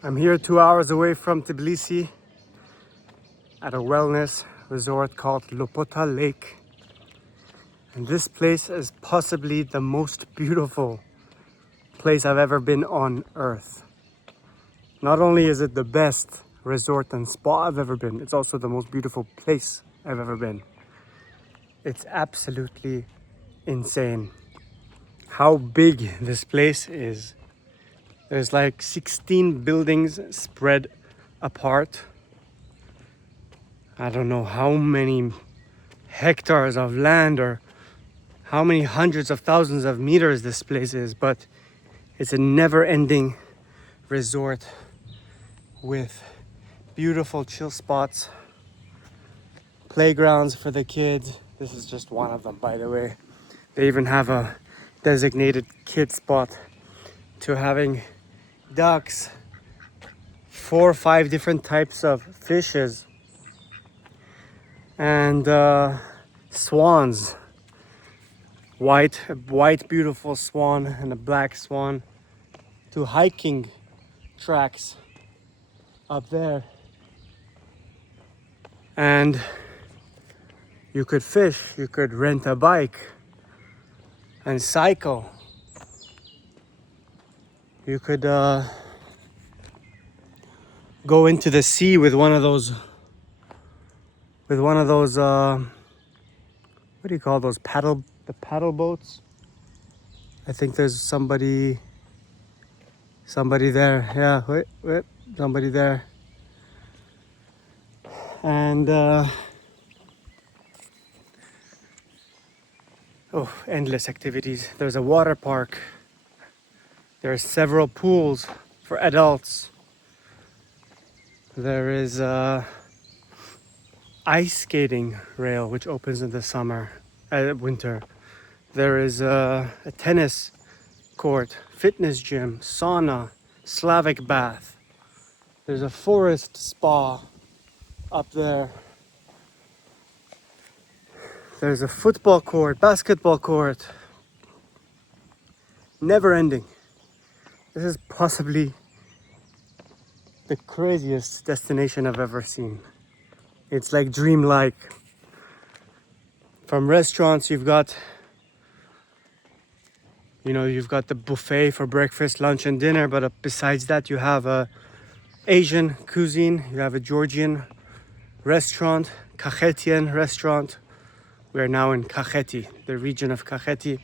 I'm here 2 hours away from Tbilisi at a wellness resort called Lopota Lake. And this place is possibly the most beautiful place I've ever been on earth. Not only is it the best resort and spa I've ever been, it's also the most beautiful place I've ever been. It's absolutely insane how big this place is. There's like 16 buildings spread apart. I don't know how many hectares of land or how many hundreds of thousands of meters this place is, but it's a never-ending resort with beautiful chill spots, playgrounds for the kids. This is just one of them, by the way. They even have a designated kid spot to having ducks, 4 or 5 different types of fishes, and swans. A white beautiful swan and a black swan. 2 hiking tracks up there. And you could fish, you could rent a bike and cycle. You could go into the sea with one of those what do you call those, the paddle boats? I think there's somebody there. Yeah, wait, somebody there. And endless activities. There's a water park. There are several pools for adults. There is a ice skating rail which opens in the winter. There is a tennis court, fitness gym, sauna, Slavic bath. There's a forest spa up there. There's a football court, basketball court. Never ending. This is possibly the craziest destination I've ever seen. It's like dreamlike. From restaurants, you've got the buffet for breakfast, lunch, and dinner. But besides that, you have a Asian cuisine. You have a Georgian restaurant, Kakhetian restaurant. We are now in Kakheti, the region of Kakheti.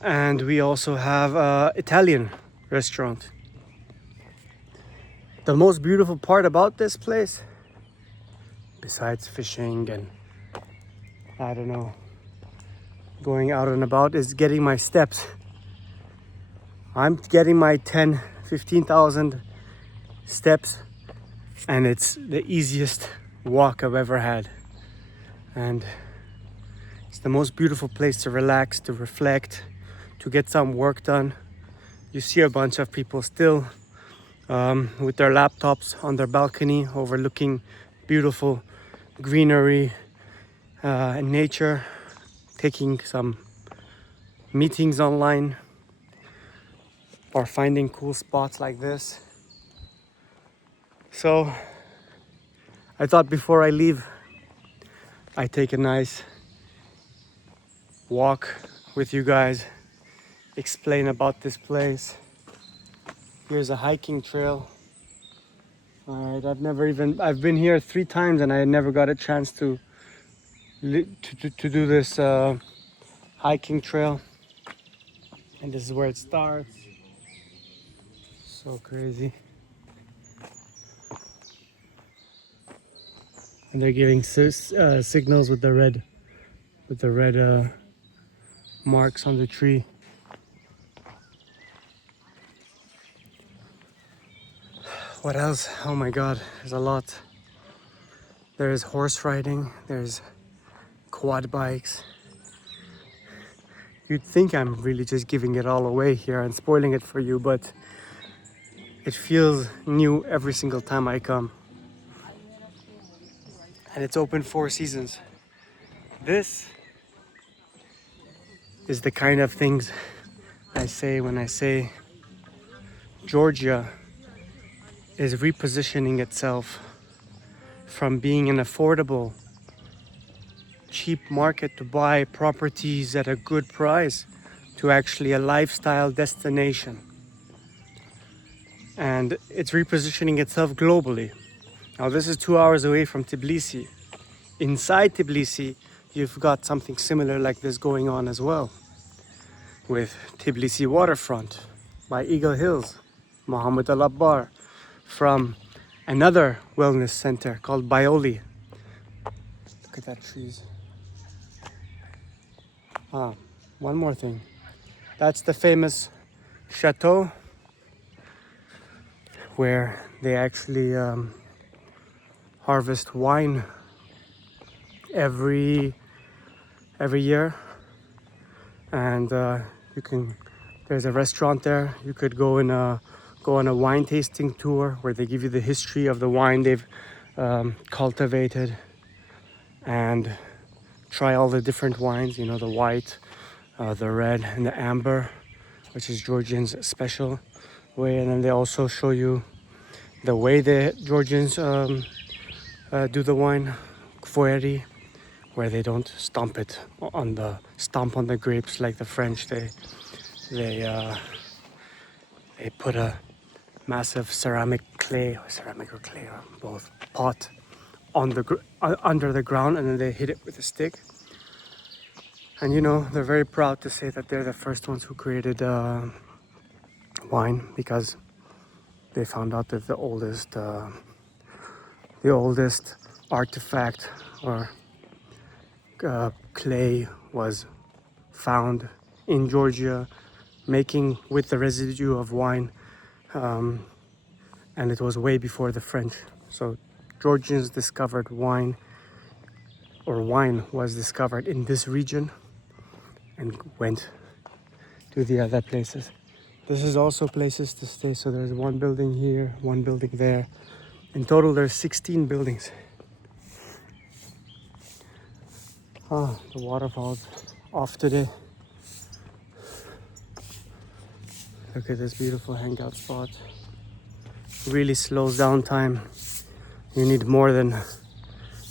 And we also have an Italian restaurant. The most beautiful part about this place, besides fishing and I don't know, going out and about, is getting my steps. I'm getting my 15,000 steps, and it's the easiest walk I've ever had. And it's the most beautiful place to relax, to reflect, to get some work done. You see a bunch of people still with their laptops on their balcony overlooking beautiful greenery and nature, taking some meetings online or finding cool spots like this. So I thought before I leave, I take a nice walk with you guys, explain about this place. Here's a hiking trail. All right, I've been here 3 times and I never got a chance to do this hiking trail. And this is where it starts. So crazy. And they're giving signals with the red marks on the tree. What else? Oh my god, there's a lot. There's horse riding, there's quad bikes. You'd think I'm really just giving it all away here and spoiling it for you, but it feels new every single time I come. And it's open 4 seasons. This is the kind of things I say when I say Georgia is repositioning itself from being an affordable, cheap market to buy properties at a good price to actually a lifestyle destination. And it's repositioning itself globally. Now, this is 2 hours away from Tbilisi. Inside Tbilisi, you've got something similar like this going on as well, with Tbilisi waterfront by Eagle Hills, Mohammed Al Abbar, from another wellness center called Bioli. Look at that trees. One more thing. That's the famous chateau where they actually harvest wine every year, and there's a restaurant there. You could go on a wine tasting tour where they give you the history of the wine they've cultivated and try all the different wines, the white, the red, and the amber, which is Georgian's special way. And then they also show you the way the Georgians do the wine, Kakheti, where they don't stomp on the grapes like the French. They put a massive ceramic or clay or both pot on under the ground, and then they hit it with a stick. And they're very proud to say that they're the first ones who created wine, because they found out that the oldest artifact or clay was found in Georgia, making with the residue of wine, and it was way before the French. So Georgians discovered wine was discovered in this region and went to the other places. This is also places to stay. So there's one building here, one building there. In total, there's 16 buildings. The waterfall's off today. Look at this beautiful hangout spot. Really slows down time. You need more than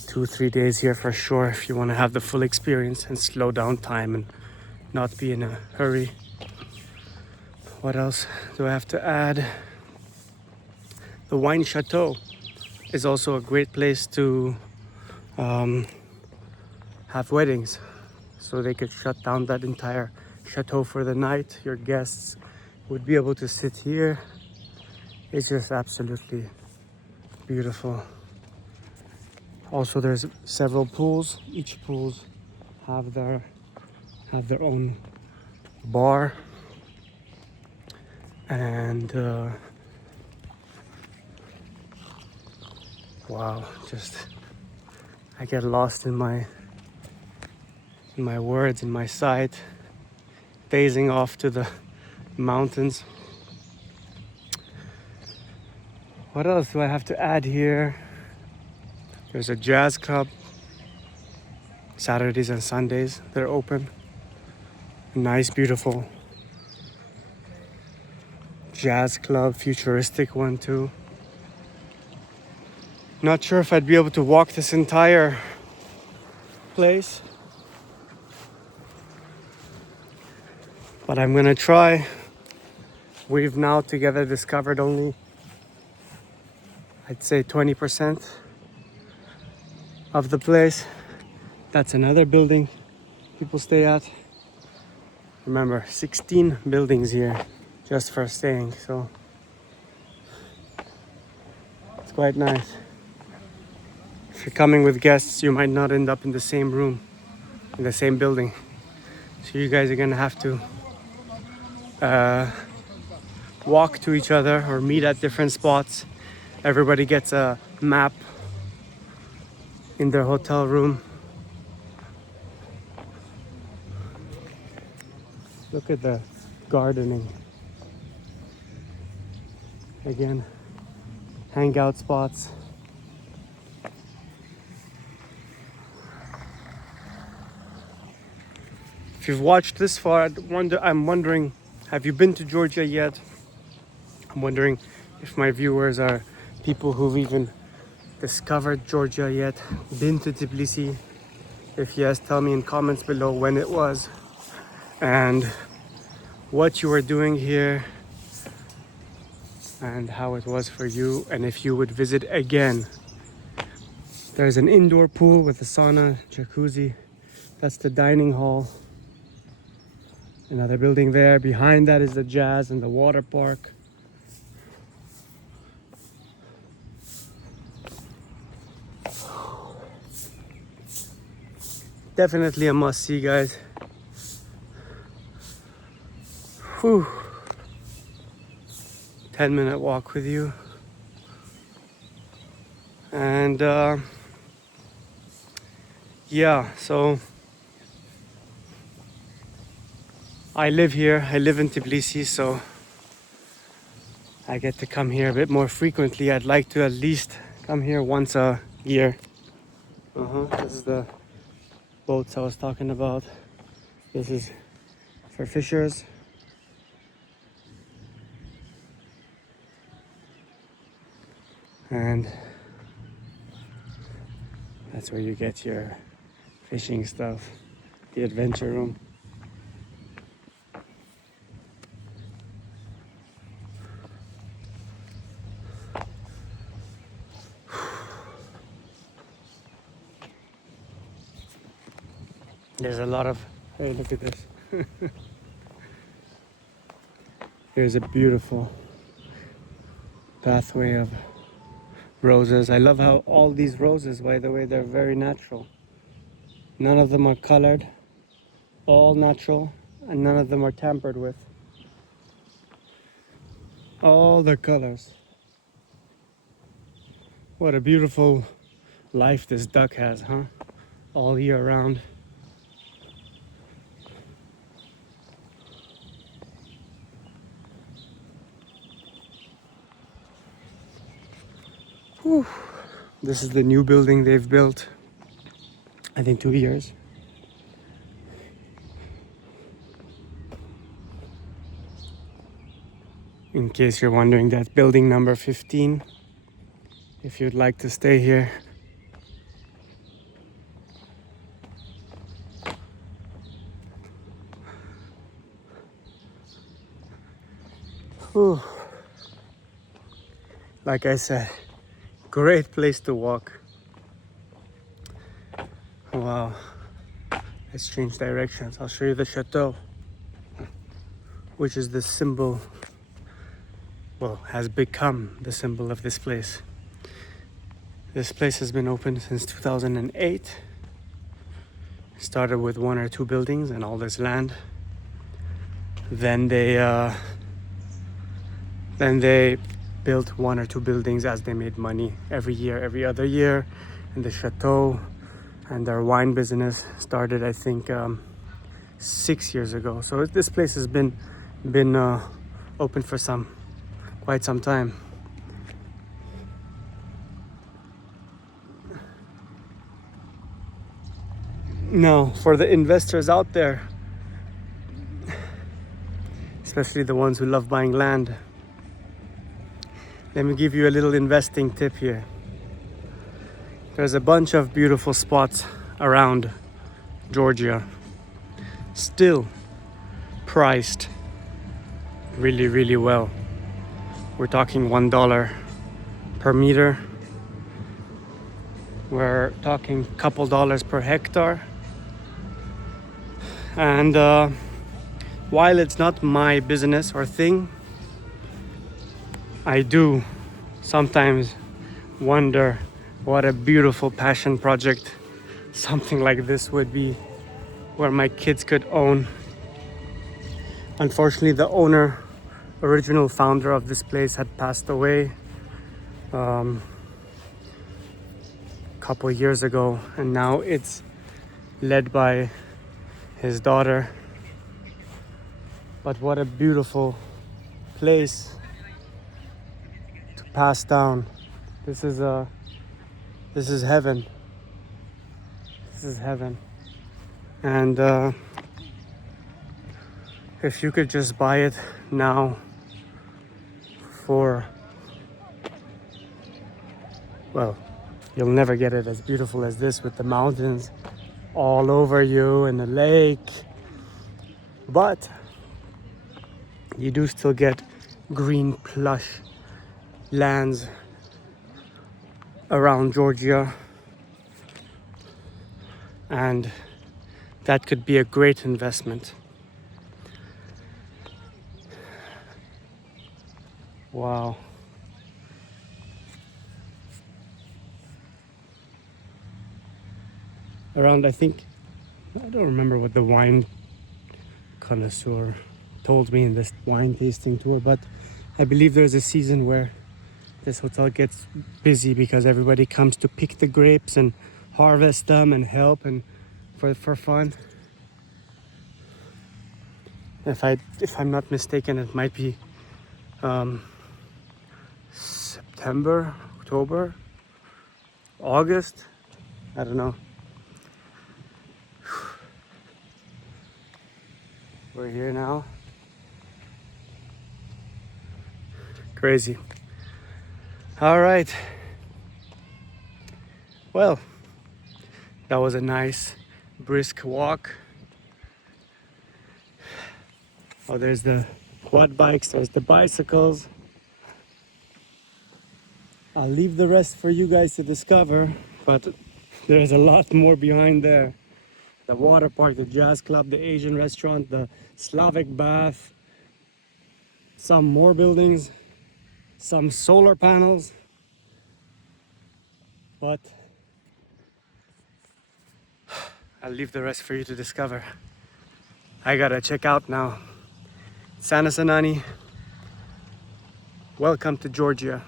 2-3 days here for sure if you want to have the full experience and slow down time and not be in a hurry. What else do I have to add? The wine chateau is also a great place to have weddings. So they could shut down that entire chateau for the night. Your guests would be able to sit here. It's just absolutely beautiful. Also, there's several pools. Each pools have their own bar, and wow, I get lost in my words, in my sight, gazing off to the mountains. What else do I have to add here? There's a jazz club. Saturdays and Sundays, they're open. Nice, beautiful jazz club, futuristic one too. Not sure if I'd be able to walk this entire place, but I'm gonna try. We've now together discovered only, I'd say, 20% of the place. That's another building people stay at. Remember, 16 buildings here just for staying, so it's quite nice. If you're coming with guests, you might not end up in the same room, in the same building. So you guys are gonna have to walk to each other or meet at different spots. Everybody gets a map in their hotel room. Look at the gardening. Again, hangout spots. If you've watched this far, I'm wondering, have you been to Georgia yet? I'm wondering if my viewers are people who've even discovered Georgia yet, been to Tbilisi. If yes, tell me in comments below when it was and what you were doing here and how it was for you, and if you would visit again. There's an indoor pool with a sauna, jacuzzi. That's the dining hall. Another building there. Behind that is the jazz and the water park. Definitely a must-see, guys. Whew. 10-minute walk with you. And yeah, so I live here. I live in Tbilisi, so I get to come here a bit more frequently. I'd like to at least come here once a year. This is the boats I was talking about. This is for fishers. And that's where you get your fishing stuff, the adventure room. There's a lot of, hey, look at this. There's a beautiful pathway of roses. I love how all these roses, by the way, they're very natural. None of them are colored, all natural, and none of them are tampered with. All the colors. What a beautiful life this duck has, huh? All year round. Whew. This is the new building they've built, I think 2 years. In case you're wondering, that's building number 15. If you'd like to stay here. Whew. Like I said, great place to walk. Wow. Let's change directions. I'll show you the chateau, which is the symbol, well, has become the symbol of this place. This place has been open since 2008. It started with 1 or 2 buildings and all this land. Then they built 1 or 2 buildings as they made money every year, every other year. And the chateau and their wine business started, I think, 6 years ago. So this place has been open for quite some time. Now, for the investors out there, especially the ones who love buying land, let me give you a little investing tip here. There's a bunch of beautiful spots around Georgia, still priced really, really well. We're talking $1 per meter. We're talking a couple dollars per hectare. And while it's not my business or thing, I do sometimes wonder what a beautiful passion project something like this would be, where my kids could own. Unfortunately, the original founder of this place had passed away a couple years ago, and now it's led by his daughter. But what a beautiful place to pass down. This is heaven. This is heaven. And if you could just buy it now for well, you'll never get it as beautiful as this with the mountains all over you and the lake. But you do still get green plush lands around Georgia, and that could be a great investment. Wow. Around, I think, I don't remember what the wine connoisseur told me in this wine tasting tour, but I believe there's a season where this hotel gets busy because everybody comes to pick the grapes and harvest them and help and for fun. If I'm not mistaken, it might be September, October, August. I don't know. We're here now. Crazy. All right. Well, that was a nice brisk walk. Oh, there's the quad bikes, there's the bicycles. I'll leave the rest for you guys to discover, but there's a lot more behind there. The water park, the jazz club, the Asian restaurant, the Slavic bath, some more buildings, some solar panels. But I'll leave the rest for you to discover. I gotta check out now. Sana Sanani, welcome to Georgia.